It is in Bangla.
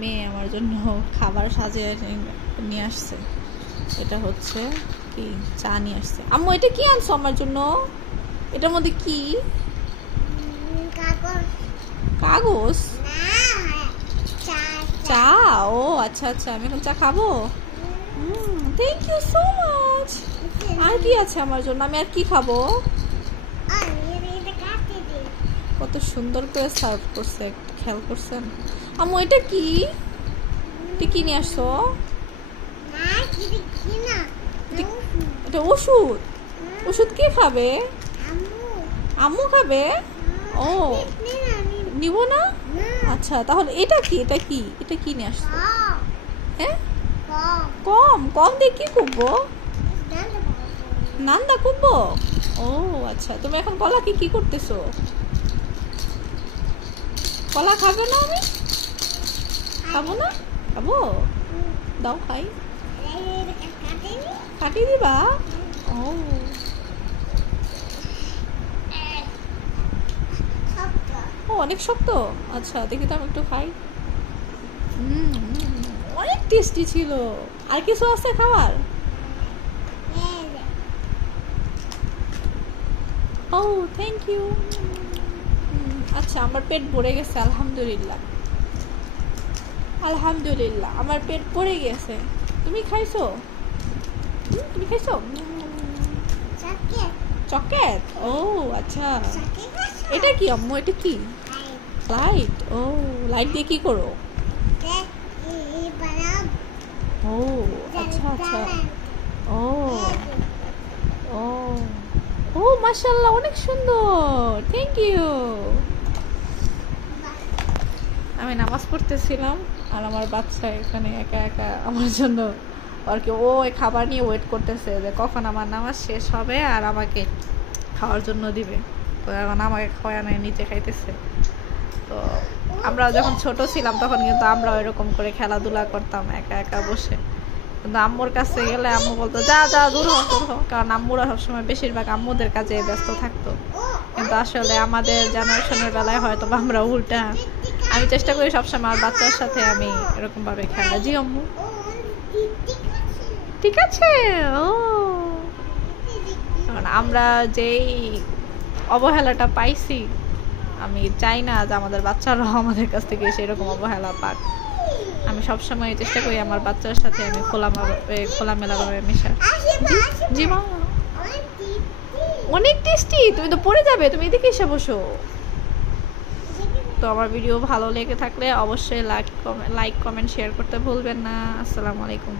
মেয়ে আমার জন্য খাবার সাজিয়ে নিয়ে আসছে। এটা হচ্ছে কি চা নিয়ে আসছে। আম্মু এটা কি আনছো আমার জন্য? এটার মধ্যে কি? কাগজ? চা। ও আচ্ছা আচ্ছা, আমি এখন চা খাবো। Thank you so much. আর কি আছে আমার জন্য? আমি আর কি খাবো? কত সুন্দর করে সার্ভ করছে, খেয়াল করছেন? আম্মু এটা কি? এটা কি নিয়ে আসছো? এটা ওষুধ। ওষুধ কে খাবে? আম্মু খাবে। ও নিব না? আচ্ছা তাহলে এটা কি? এটা কি? এটা কি নিয়ে আসছো? হ্যাঁ কম কম দিয়ে কি করবো? নান্দা করবো। ও আচ্ছা, তুমি এখন কলা কি করতেছো? কলা খাবে না? আমি খাবো না। খাবো, দাও খাই। কাটিয়ে দিবা? ও ও অনেক শক্ত। আচ্ছা দেখি তো, আমি একটু খাই। অনেক টেস্টি ছিল। আর কিছু আছে খাবার? ও থ্যাংক ইউ। আচ্ছা আমার পেট ভরে গেছে, আলহামদুলিল্লাহ। আলহামদুলিল্লাহ আমার পেট ভরে গেছে। তুমি খাইছো? তুমি খাইছো? চকলেট। ও আচ্ছা, এটা কি আম্মু? এটা কি? লাইট। ও লাইট দিয়ে কি করো? ও আচ্ছা আচ্ছা। ও ও ও মাশাআল্লাহ, অনেক সুন্দর। Thank you. আমি নামাজ পড়তেছিলাম আর আমার বাচ্চা এখানে একা একা আমার জন্য আর কি ও খাবার নিয়ে ওয়েট করতেছে যে কখন আমার নামাজ শেষ হবে আর আমাকে খাওয়ার জন্য দিবে। তো এখন আমাকে খাওয়া নেই, নিচে খাইতেছে। তো আমরা যখন ছোট ছিলাম তখন কিন্তু আমরা এরকম করে খেলাধুলা করতাম একা একা বসে। কিন্তু আম্মুর কাছে গেলে আম্মু বলতো যা যা দূর হ দূর হ, কারণ আম্মুরা সবসময় বেশিরভাগ আম্মুদের কাজে ব্যস্ত থাকতো। কিন্তু আসলে আমাদের জেনারেশনের বেলায় হয়তো আমরা উল্টা। আমি চেষ্টা করি সবসময় আমার বাচ্চার সাথে আমি এরকম ভাবে খেলা। জি আম্মু ঠিক আছে। ও কারণ আমরা যেই অবহেলাটা পাইছি, আমি চাই না যে আমাদের বাচ্চারাও আমাদের কাছ থেকে সেরকম অবহেলা পাক। আমি সবসময় চেষ্টা করি আমার বাচ্চার সাথে আমি খোলামেলাভাবে মেশার। জি মা অনেক টেস্টি। তুমি তো পড়ে যাবে, তুমি এদিকে এসে বসো। তো আমার ভিডিও ভালো লেগে থাকলে অবশ্যই লাইক কমেন্ট শেয়ার করতে ভুলবেন না। আসসালামু আলাইকুম।